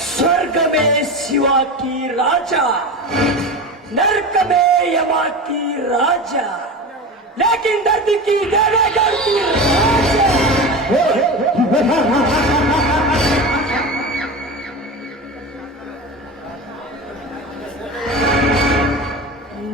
स्वर्ग में शिवा की राजा, नरक में यमा की राजा, लेकिन धरती की देवेगढ़ की राजा।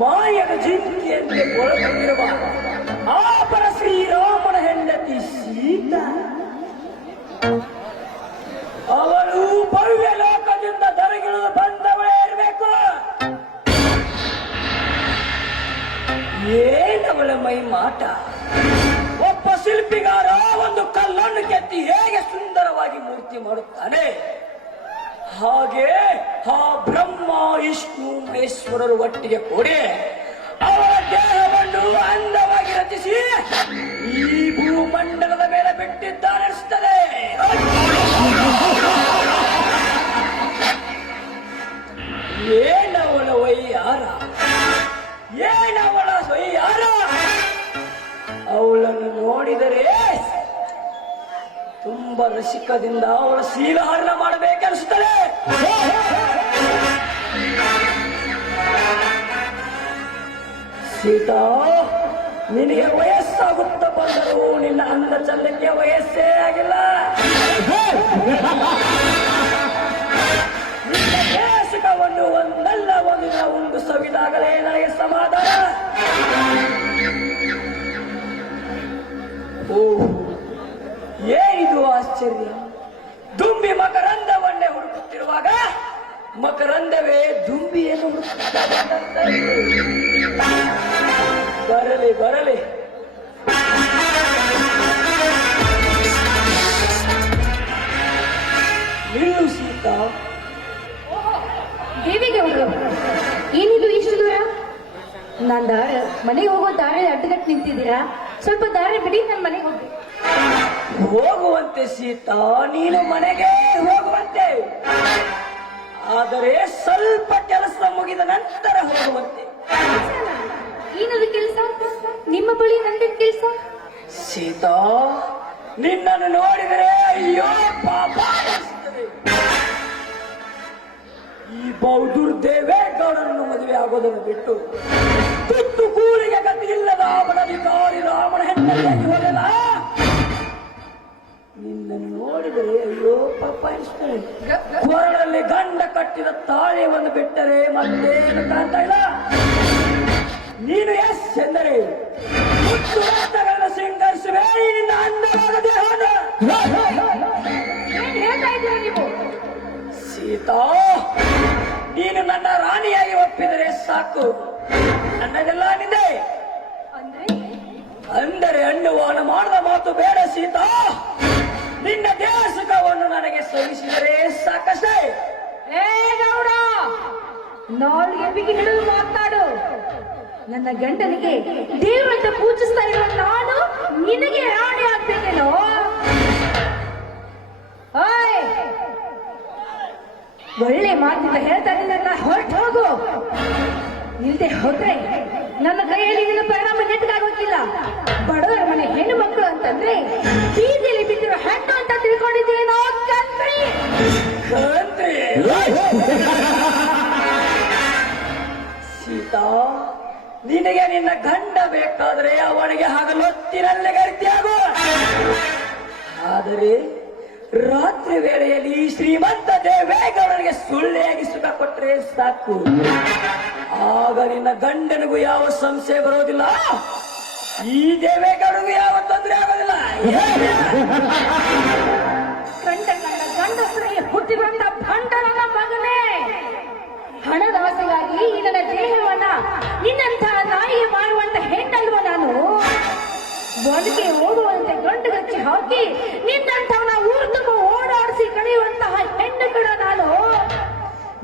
ಮಾಯದ ಜಿಂಕೆಯಂತೆ ಹೊರಟುತ್ತಿರುವ ಆಪರ ಶ್ರೀರಾಮನ ಹೆಂಡತಿ ಸೀತಾ, ಅವಳು ಭವ್ಯ ಲೋಕದಿಂದ ದರಗಿಳಿದು ಬಂದವಳೇ ಇರಬೇಕು. ಏನವಳ ಮೈ ಮಾಟ! ಒಬ್ಬ ಶಿಲ್ಪಿಗಾರ ಒಂದು ಕಲ್ಲನ್ನು ಕೆತ್ತಿ ಹೇಗೆ ಸುಂದರವಾಗಿ ಮೂರ್ತಿ ಮಾಡುತ್ತಾನೆ, ಹಾಗೆ ಆ ಬ್ರಹ್ಮ ವಿಷ್ಣು ಮಹೇಶ್ವರರು ಒಟ್ಟಿಗೆ ಕೂಡಿ ಅವರ ದೇಹವನ್ನು ಅಂದವಾಗಿ ರಚಿಸಿ ಈ ಭೂಮಂಡಲದ ಮೇಲೆ ಬಿಟ್ಟಿದ್ದಾರೆ ಅನಿಸುತ್ತದೆ. ಏನವಳ ವೈಯಾರ, ಏನವಳ ವೈಯಾರ! ಅವಳನ್ನು ನೋಡಿದರೆ ತುಂಬಾ ರಸಿಕದಿಂದ ಅವಳ ಶೀಲಹರಣ ಮಾಡಬೇಕನ್ನಿಸುತ್ತದೆ. ಸೀತಾ, ನಿನಗೆ ವಯಸ್ಸಾಗುತ್ತಾ ಬಂದರೂ ನಿನ್ನ ಅಂದ ಚಲ್ಲಕ್ಕೆ ವಯಸ್ಸೇ ಆಗಿಲ್ಲ. ನಿನ್ನ ದೇಶಕವನ್ನು ಒಂದಲ್ಲ ಒಂದಿನ ಉಂಡು ಸವಿದಾಗಲೇ ನನಗೆ ಸಮಾಧಾನ. ಓ, ಏನಿದು ಆಶ್ಚರ್ಯ! ದುಂಬಿ ಮಕರಂದವನ್ನೇ ಹುಡುಕುತ್ತಿರುವಾಗ ಮಕರಂದವೇ ದುಂಬಿಯನ್ನು ಹುಡುಕುತ್ತಾ ಬರಲಿ ಬರಲಿ. ನಿಲ್ಲು ಸೀತಾ. ದೇವಿಗೌಡರು, ಏನಿದು ಇಷ್ಟು ದೂರ? ನಾನ್ ಮನೆಗೆ ಹೋಗೋ ದಾರಿ ಅಡ್ಡಗಟ್ಟು ನಿಂತಿದ್ದೀರಾ? ಸ್ವಲ್ಪ ದಾರಿ ಬಿಡಿ, ನನ್ನ ಮನೆಗೆ ಹೋಗಿ. ಹೋಗುವಂತೆ ಸೀತಾ, ನೀನು ಮನೆಗೆ ಹೋಗುವಂತೆ, ಆದರೆ ಸ್ವಲ್ಪ ಕೆಲಸ ಮುಗಿದ ನಂತರ ಹೋಗುವಂತೆ. ಏನದು ಕೆಲಸ? ನಿಮ್ಮ ಬಳಿ ನಂದೇನು ಕೆಲಸ? ಸೀತಾ, ನಿನ್ನನ್ನು ನೋಡಿದರೆ ಅಯ್ಯೋ ಪಾಪ ಅನಿಸುತ್ತದೆ. ಈ ಬೌದ್ಧರ್ ದೇವೇಗೌಡರನ್ನು ಮದುವೆ ಆಗೋದನ್ನು ಬಿಟ್ಟು ತುತ್ತು ಕೂಲಿಗೆ ಗತಿ ಇಲ್ಲದ ಬಡವಿಕಾರಿ ರಾಮನ ಹೆಂಡತಿಯಾಗಿ ಹೋಗಲ್ಲ. ನಿನ್ನನ್ನು ನೋಡಿದರೆ ಅಯ್ಯೋ ಪಾಪ ಅನಿಸ್ತದೆ. ಕೊರಳಲ್ಲಿ ಗಂಡ ಕಟ್ಟಿದ ತಾಳಿಯನ್ನು ಬಿಟ್ಟರೆ ಮತ್ತೇನು ಕಾಣ್ತಾ ಇಲ್ಲ. ನೀನು ಎಸ್ ಎಂದರೆ ಮುತ್ತುಗಳನ್ನು ಸಿಂಗರಿಸುವೆ ನಿನ್ನ ಅಂದವಾದ ದೇಹದ. ನೀವು ಸೀತಾ, ನೀನು ನನ್ನ ರಾಣಿಯಾಗಿ ಒಪ್ಪಿದರೆ ಸಾಕು, ನನ್ನದೆಲ್ಲ ನಿಂದೆ. ಅಂದರೆ ಅನ್ನುವಾನ ಮಾಡದ ಮಾತು ಬೇಡ ಸೀತಾ. ನಿನ್ನ ದೇಶಕವನ್ನು ನನಗೆ ಸಹಿಸಿದರೆ ಸಾಕಷ್ಟೇ. ನಾಲ್ಗೆ ಬಿಗಿ ಹಿಡಿದು ಮಾತಾಡು. ನನ್ನ ಗಂಡನಿಗೆ ದೇವರಂತ ಪೂಜಿಸ್ತಾ ಇರುವ ನಾನು ನಿನಗೆ ರಾಣಿ ಆಗ್ತೇನೇನೋ? ಒಳ್ಳೆ ಮಾತಿಂದ ಹೇಳ್ತಾ ನಿನ್ನ ಹೊರಟು ಹೋಗು. ನಿಲ್ದೆ ಹೋದ್ರೆ ನನ್ನ ಕೈಯಲ್ಲಿ ನಿನ್ನ ಪರಿಣಾಮ ನೆಟ್ಟಗಾಗೋಕ್ಕಿಲ್ಲ. ಬಡವರ ಮನೆ ಹೆಣ್ಣು ಮಕ್ಕಳು ಅಂತಂದ್ರೆ ಬೀದಿಯಲ್ಲಿ ಬಿದ್ದಿರೋ ಹೆಣ್ಣು ಅಂತ ತಿಳ್ಕೊಂಡಿದ್ದೀನೋ ಕಂತ್ರಿ? ಸೀತಾ, ನಿನಗೆ ನಿನ್ನ ಗಂಡ ಬೇಕಾದ್ರೆ ಅವನಿಗೆ ಹಗಲು ಹೊತ್ತಿನಲ್ಲೇ ಗಟ್ಟಿಯಾಗು. ಆದರೆ ರಾತ್ರಿ ವೇಳೆಯಲ್ಲಿ ಶ್ರೀಮಂತ ದೇವೇಗೌಡನಿಗೆ ಸುಳ್ಳೆಯಾಗಿ ಸುಖ ಕೊಟ್ಟರೆ ಸಾಕು. ಆಗ ನಿನ್ನ ಗಂಡನಿಗೂ ಯಾವ ಸಂಶಯ ಬರೋದಿಲ್ಲ, ಈ ದೇವೇಗೌಡನಿಗೂ ಯಾವ ತೊಂದರೆ ಆಗೋದಿಲ್ಲ. ಗಂಡಸರಿಗೆ ಹುಟ್ಟಿ ಬಂದ ಭಂಡನ ಮಗನೇ, ಹಣದ ಆಸೆಗಾಗಿ ಈ ನನ್ನ ದೇಹವನ್ನ ನಿನ್ನಂತಹ ನಾಯಿಗೆ ಮಾರುವಂತ ಹೆಣ್ಣಲ್ವ ನಾನು? ಒಳಗೆ ಹಾಕಿ ನಿನ್ನಂತವನ ಊರು ತುಂಬ ಓಡಾಡಿಸಿ ಕಳೆಯುವಂತಹ ಹೆಣ್ಣು ಕೂಡ ನಾನು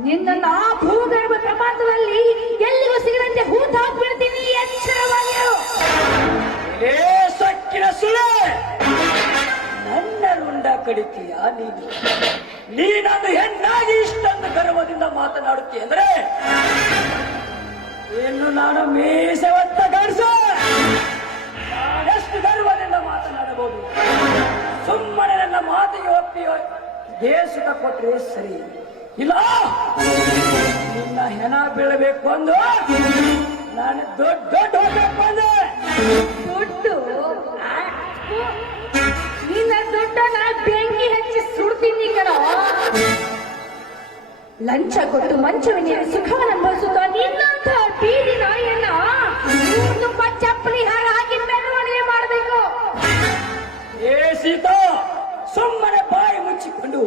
ನಿನ್ನನ್ನು ಆ ಭೂಗರ್ಭ ಪ್ರಪಾತದಲ್ಲಿ ಎಲ್ಲಿಗೂ ಸಿಗದಂತೆ ಹೂತಾಕ್ಬಿಡ್ತೀನಿ, ಎಚ್ಚರವಾಗಿರು. ಏ ಸಕ್ಕಿನ ಸುಳೆ, ನನ್ನ ರುಂಡ ಕಡಿತೀಯ ನೀನು? ನೀನನ್ನು ಹೆಣ್ಣಾಗಿ ಇಷ್ಟೊಂದು ಗರ್ವದಿಂದ ಮಾತನಾಡುತ್ತೀಯ ಅಂದ್ರೆ ಇನ್ನು ನಾನು ಮೀಸೆ ಹೊತ್ತ ಗಂಡಸ ನಾನೆಷ್ಟು ಗರ್ವದಿಂದ ಮಾತನಾಡಬಹುದು? ಸುಮ್ಮನೆ ನನ್ನ ಮಾತಿಗೆ ಒಪ್ಪಿ ದೇಶಕ ಕೊಟ್ರೆ ಸರಿ, ಇಲ್ಲ ನಿನ್ನ ಹೆಣ ಬೀಳಬೇಕು ಅಂದು ನಾನು ದೊಡ್ಡ ಹೋಗ್ಬೇಕು ಅಂದೆ. ದುಡ್ಡು ನಿನ್ನ ದುಡ್ಡನ್ನ ಬೆಂಕಿ ಹಚ್ಚಿ ಸುಡ್ತೀನಿ ಕಣೋ. ಲಂಚ ಕೊಟ್ಟು ಮಂಚವಿನ ಸುಖವನ್ನು ಅನುಭವಿಸುತ್ತ ನಿನ್ನಂತ ಬೀದಿ ನಾಯಿಯನ್ನ ತುಂಬ ಚಪ್ಪಲಿ ಹಾರ ಹಾಕಿ ಮೆರವಣಿಗೆ ಮಾಡಬೇಕು. ಏ ಸೀತಾ, ಸುಮ್ಮನೆ ಬಾಯಿ ಮುಚ್ಚಿಕೊಂಡು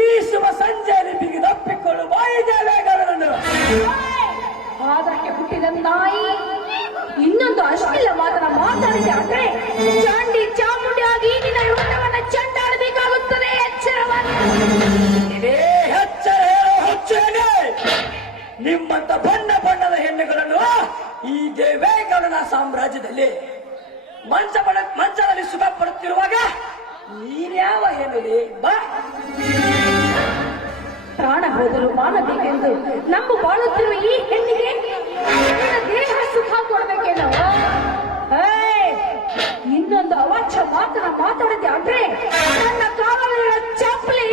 ಈ ಶುಭ ಸಂಜೆಯಲ್ಲಿ ಬಿಗಿದಪ್ಪಿಕೊಳ್ಳು ಬಾಯಿ ದೇವೇಗೌಡರನ್ನು. ಆದಕ್ಕೆ ಹುಟ್ಟಿದ ನಾಯಿ ಇನ್ನೊಂದು ಅಶ್ಲೀಲ ಮಾತನ್ನ ಮಾತಾಡಿದೆ ಅಂದ್ರೆ ಚಾಂಡಿ ಚಾಮುಂಡಿ ಆಗಿ ನಿನ್ನ ಋಣವನ್ನ ಚೆಂಡಾಡಬೇಕಾಗುತ್ತದೆ, ಎಚ್ಚರವಾಗಿ. ಇದೇ ಎಚ್ಚರ ಹೇಳೋ ಹುಚ್ಚೇನೆ. ನಿಮ್ಮಂತ ಬಣ್ಣ ಬಣ್ಣದ ಹೆಣ್ಣುಗಳನ್ನು ಈ ದೇವೇಗೌಡನ ಸಾಮ್ರಾಜ್ಯದಲ್ಲಿ ಮಂಚದಲ್ಲಿ ಸುಖ ಪಡುತ್ತಿರುವಾಗ ನೀನ್ಯಾವ ಹೆಣ್ಣು? ಬಾ, ಪ್ರಾಣ ಹೋದರೂ ಮಾಡಬೇಕೆಂದು ನಮ್ಮ ಬಾಳುತ್ತಿರುವ ಈ ಹೆಣ್ಣಿಗೆ ನಿನ್ನ ದೇಹ ಸುಖ ಕೊಡಬೇಕೇನೋ? ಇನ್ನೊಂದು ಅವಾಚ್ಯ ಮಾತನ್ನ ಮಾತಾಡಿದೆ ಅಂದ್ರೆ ನನ್ನ ಕಾಲಲ್ಲಿರೋ ಚಪ್ಪಲಿ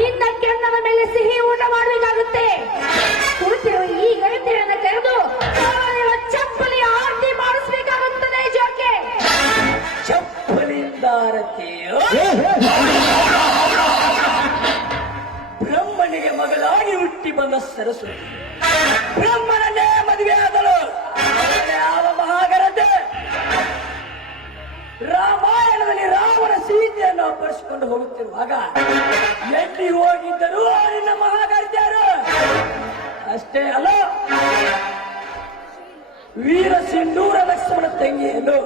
ನಿನ್ನ ಕೆನ್ನದ ಮೇಲೆ ಸಿಹಿ ಊಟ ಮಾಡಬೇಕಾಗುತ್ತೆ. ಕುಳಿತಿರುವ ಈ ಗೈತಿಯನ್ನ ಕರೆದು ಕಾಲಲ್ಲಿರೋ ಚಪ್ಪಲಿ ಆರತಿ ಮಾಡಿಸ್ಬೇಕಾಗುತ್ತದೆ. ಜೋಕೆ ಚಪ್ಪಲಿಂದ ಆರತಿಯೋ? ಬ್ರಹ್ಮನಿಗೆ ಮಗಳಾಗಿ ಹುಟ್ಟಿ ಬಂದ ಸರಸ್ವತಿ ಬ್ರಹ್ಮನನ್ನೇ ಮದುವೆ ಆದಳು. ಯಾವ ಮಹಾಗರತೆ ರಾಮಾಯಣದಲ್ಲಿ ರಾಮನ ಸೀತೆಯನ್ನು ಅಪಹರಿಸಿಕೊಂಡು ಹೋಗುತ್ತಿರುವಾಗ ಎಲ್ಲಿ ಹೋಗಿದ್ದರು ನಿನ್ನ ಮಹಾಗರತಿಯರು? ಅಷ್ಟೇ ಅಲ್ಲ, ವೀರ ಸಿಂಧೂರ ಲಕ್ಷ್ಮಣ ತಂಗಿಯನ್ನು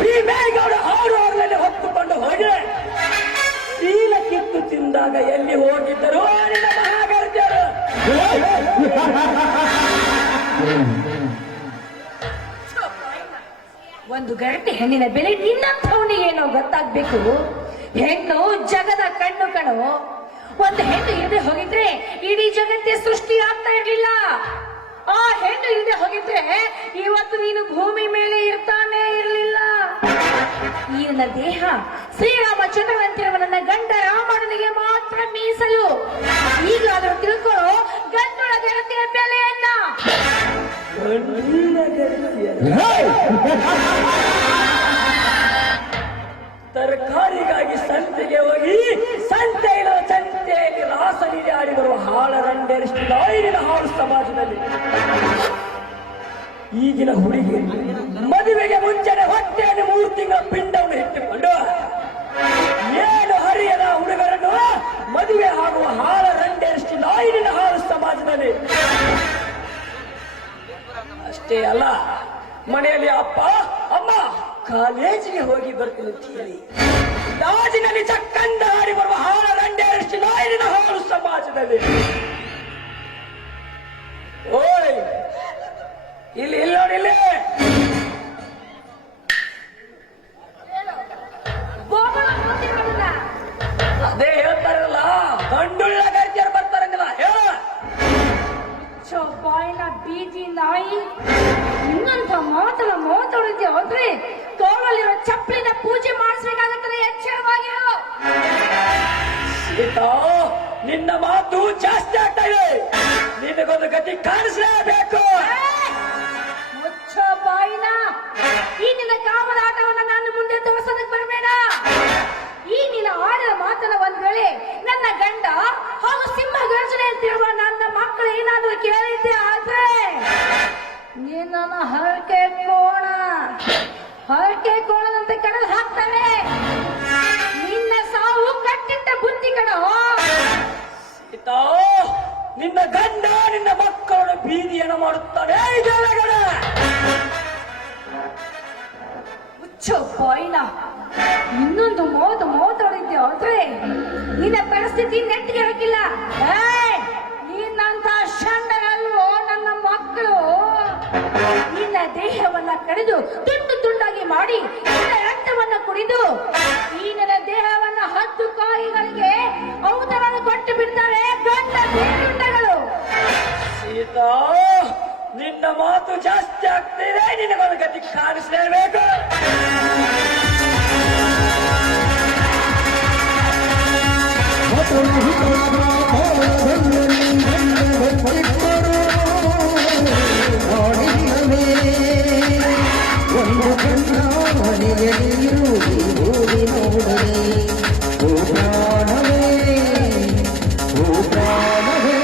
ಭೀಮೇಗೌಡ ಆರುವರಲ್ಲಿ ಹೊತ್ತುಕೊಂಡು ಹೋಗಿ ಶೀಲ ಕಿತ್ತು ತಿಂದಾಗ ಎಲ್ಲಿ ಹೋಗಿದ್ದರು ನಿನ್ನ ಮಹಾಗರ್ಜರು? ಒಂದು ಗಂಟೆ ಹೆಣ್ಣಿನ ಬೆಲೆ ನಿನ್ನಂಥವನಿಗೆ ಏನೋ ಗೊತ್ತಾಗ್ಬೇಕು. ಹೆಣ್ಣು ಜಗದ ಕಣ್ಣು ಕಣು. ಒಂದು ಹೆಣ್ಣು ಇಲ್ಲದೆ ಹೋಗಿದ್ರೆ ಇಡೀ ಜಗತ್ತೇ ಸೃಷ್ಟಿ ಆಗ್ತಾ ಇರ್ಲಿಲ್ಲ. ಆ ಹೆಣ್ಣು ಇಲ್ಲದೆ ಹೋಗಿದ್ರೆ ಇವತ್ತು ನೀನು ಭೂಮಿ ಮೇಲೆ ಇರ್ತಾನೆ ಇರಲಿಲ್ಲ. ಈ ನನ್ನ ದೇಹ ಶ್ರೀರಾಮಚಂದ್ರನಂತಿರುವ ನನ್ನ ಗಂಡ ರಾಮನಿಗೆ ಮಾತ್ರ ಮೀಸಲು. ಈಗಾದರೂ ತಿಳ್ಕೊಳ್ಳೋ ಗಂಡುಳ ಗೆಳತಿಯ ಬೆಲೆಯನ್ನ. ತರಕಾರಿಗಾಗಿ ಸಂತೆಗೆ ಹೋಗಿ ಸಂತೆಯ ಚಂತೆಯಲ್ಲಿ ರಾಸ ನೀಡಿ ಆಡಿ ಬರುವ ಹಾಳರಂಡೆರಷ್ಟು ನಾಯಿನ ಹಾಳು ಸಮಾಜದಲ್ಲಿ ಈಗಿನ ಹುಡುಗಿ ಮದುವೆಗೆ ಮುಂಚೆನೆ ಹೊಟ್ಟೆಯನ್ನು 3 ತಿಂಗಳ ಪಿಂಡವನ್ನು ಇಟ್ಟುಕೊಂಡು ಏನು ಹರಿಯದ ಹುಡುಗರನ್ನು ಮದುವೆ ಆಗುವ ಹಾಳರಂಡೆರಷ್ಟು ನಾಯಿನ ಹಾಳು ಸಮಾಜದಲ್ಲಿ. ಅಷ್ಟೇ ಅಲ್ಲ, ಮನೆಯಲ್ಲಿ ಅಪ್ಪ ಅಮ್ಮ ಕಾಲೇಜಿಗೆ ಹೋಗಿ ಬರ್ತೀನಿ ಅಂತ ಹೇಳಿ ಗಾಜಿನಲ್ಲಿ ಚಕ್ಕಂದ ಹಾಡಿ ಬರುವ ಹಾಳರಂಡೆರಷ್ಟು ನಾಯಿನ ಹಾಳು ಸಮಾಜದಲ್ಲಿ. ಓಯ್, ಇಲ್ಲಿ ಇಲ್ಲ ನೋಡಿ, ಇಲ್ಲಿ ಅದೇ ಹೇಳ್ತಾರಲ್ಲ, ಗಂಡುಳ್ಳ ಗರ್ಜರು ಬರ್ತಾರಂಗಿಲ್ಲ. ಹೇಳ ಬಾಯಿನ ಬೀದಿ ನಾಯಿ, ಇನ್ನಂತ ಮಾತಾಡಿದ್ದೆ ಹೋದ್ರೆ ತೋಳಲ್ಲಿರೋ ಚಪ್ಪಲಿನ ಪೂಜೆ ಮಾಡಿಸ್ಬೇಕಾಗುತ್ತದೆ, ಎಚ್ಚರವಾಗಿರು. ಸೀತಾ, ನಿನ್ನ ಮಾತು ಜಾಸ್ತಿ ಆಗ್ತಾ ಇದೆ. ನಿನಗೊಂದು ಗತಿ ಕಾಣಿಸಲೇಬೇಕು. ಮುಚ್ಚೋ ಬಾಯಿನ. ಈ ನಿನ್ನ ಕಾಮದ ಆಟವನ್ನು ನಾನು ಮುಂದೆ ತೋರಿಸೋದಕ್ಕೆ ಬರಬೇಡ. ಈ ನಿನ್ನ ಆಡಿದ ಮಾತನ್ನ ಒಂದ್ ವೇಳೆ ನನ್ನ ಗಂಡ ಹಾಗೂ ಸಿಂಹ ಗರ್ಜನೆ ಅಂತಿರುವ ನನ್ನ ಮಕ್ಕಳು ಏನಾದರೂ ಕೇಳಿದ್ದೆ ಆದ್ರೆ ನಿನ್ನ ಹರಕೆ ಕೋಣದಂತೆ ಕಡಲ್ ಹಾಕ್ತವೆ. ನಿನ್ನ ಸಾವು ಕಟ್ಟಿಟ್ಟ ಬುದ್ಧಿ ಕಣೋ. ಸೀತಾ, ನಿನ್ನ ಗಂಡ ನಿನ್ನ ಮಕ್ಕಳನ್ನು ಬೀದಿಯನ್ನು ಮಾಡುತ್ತಾನೆ. ಮುಚ್ಚೋ ಬಾಯಿನ. ಇನ್ನೊಂದು ಮಾತಾಡಿದ್ದೆ ಆದ್ರೆ ನಿನ್ನ ಪರಿಸ್ಥಿತಿ ನೆಟ್ಟಿಗೆ ಹಾಕಿಲ್ಲ. ನಿನ್ನಂತ ಷಂಡರಲ್ವೋ ನನ್ನ ಮಕ್ಕಳು. ನಿನ್ನ ದೇಹವನ್ನ ಕಡಿದು ತುಂಡು ತುಂಡಾಗಿ ಮಾಡಿ ನಿನ್ನ ರಕ್ತವನ್ನ ಕುಡಿದು ಈ ನನ್ನ ದೇಹವನ್ನ 10 ಕಾಯಿಗಳಿಗೆ ಔತಣವನ್ನು ಕೊಟ್ಟು ಬಿಡ್ತಾರೆ ಗಂಡ ಬೇರುಂಡಗಳು. ಸೀತಾ, ನಿನ್ನ ಮಾತು ಜಾಸ್ತಿ ಆಗ್ತಿದೆ. ನಿನಗೊಂದು ಗತಿ ಕಾಣಿಸಲೇಬೇಕು. ಒಂದು ಕಣ್ಣ ಮನೆಯಲ್ಲಿರುವುದು ಓಡಿ ನೋಡಲಿ. ಓ ಪ್ರಾಣವೇ, ಓ ಪ್ರಾಣವೇ.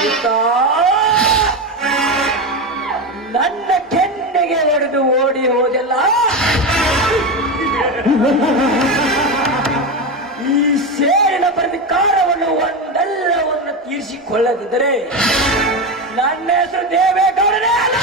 ಸೀತಾ, ನನ್ನ ಕೆನ್ನೆಗೆ ಹೊಡೆದು ಓಡಿ ಹೋದೆಲ್ಲ ಈ ಸೇರಿನ ಪ್ರತಿಕಾರವನ್ನು ಒಂದೆಲ್ಲವನ್ನು ತೀರಿಸಿಕೊಳ್ಳದಿದ್ದರೆ ನನ್ನ ಹೆಸರು ದೇವೇಗೌಡನೇ ಅಲ್ಲ.